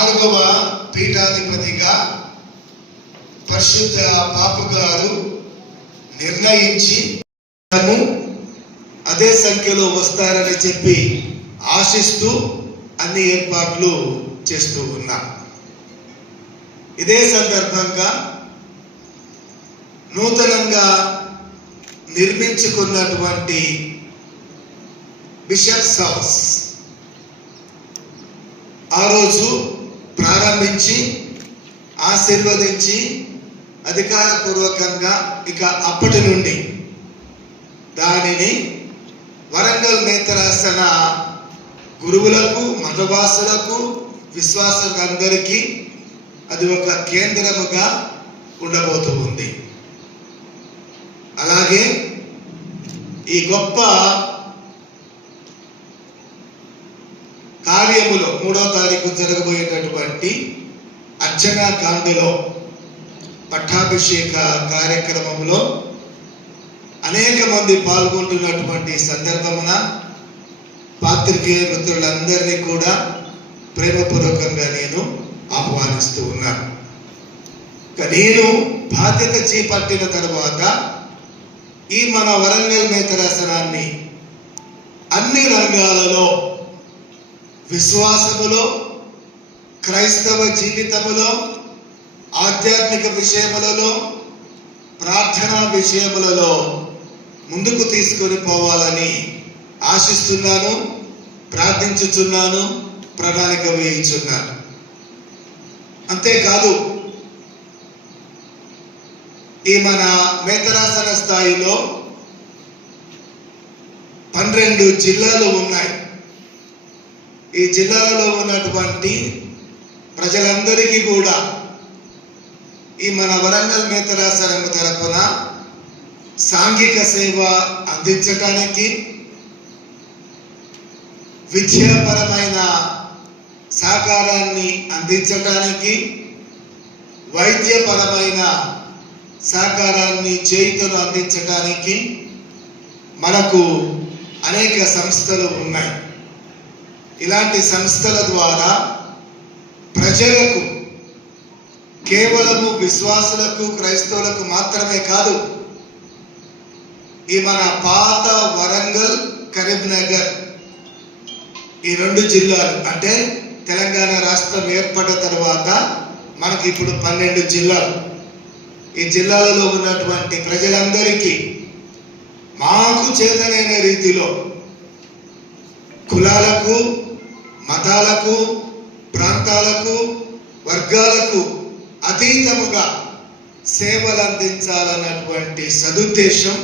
4వ పీఠాధిపతిగా పరిశుద్ధ పాపు గారు నిర్ణయించి అదే సంఖ్యలో వస్తారని చెప్పి ఆశిస్తూ అన్ని ఏర్పాట్లు చేస్తూ ఉన్నారు. ఇదే సందర్భంగా నూతనంగా నిర్మించుకున్నటువంటి బిషప్స్ హౌస్ ఆ రోజు ప్రారంభించి ఆశీర్వదించి అధికారపూర్వకంగా ఇక అప్పటి నుండి దానిని వరంగల్ మేతరాసన గురువులకు, మతవాసులకు, విశ్వాసులందరికీ అది ఒక కేంద్రముగా ఉండబోతూ ఉంది. అలాగే ఈ గొప్ప కార్యములో 3వ తారీఖు జరగబోయేటటువంటి అర్చనా కాండలో పట్టాభిషేక కార్యక్రమంలో అనేక మంది పాల్గొంటున్నటువంటి సందర్భమున పాత్రికేయ మిత్రులందరినీ కూడా ప్రేమపూర్వకంగా నేను ఆహ్వానిస్తూ ఉన్నాను. నేను బాధ్యత చేపట్టిన తర్వాత ఈ మన వరంగల్ మేతరాసనాన్ని అన్ని రంగాలలో, విశ్వాసములో, క్రైస్తవ జీవితములో, ఆధ్యాత్మిక విషయములలో, ప్రార్థనా విషయములలో ముందుకు తీసుకొని పోవాలని ఆశిస్తున్నాను, ప్రార్థించుచున్నాను, ప్రణాళిక వేయించున్నాను. అంతేకాదు ఈ మన మేతరాసన స్థాయిలో 12 జిల్లాలు ఉన్నాయి. ఈ జిల్లాలలో ఉన్నటువంటి ప్రజలందరికీ కూడా ఈ మన వరంగల్ మేతరాసనం తరపున సాంఘిక సేవ అందించడానికి, విద్యాపరమైన సహకారాన్ని అందించడానికి, వైద్యపరమైన సహకారాన్ని, చేయుతను అందించడానికి మనకు అనేక సంస్థలు ఉన్నాయి. ఇలాంటి సంస్థల ద్వారా ప్రజలకు, కేవలము విశ్వాసులకు, క్రైస్తవులకు మాత్రమే కాదు, ఈ మన పాత వరంగల్, కరీంనగర్ ఈ 2 జిల్లాలు, అంటే తెలంగాణ రాష్ట్రం ఏర్పడిన తర్వాత మనకి ఇప్పుడు 12 జిల్లాలు. ఈ జిల్లాలలో ఉన్నటువంటి ప్రజలందరికీ మాకు చేతనైన రీతిలో కులాలకు, మతాలకు, ప్రాంతాలకు, వర్గాలకు అతీతముగా సేవలు అందించాలన్నటువంటి సదుద్దేశం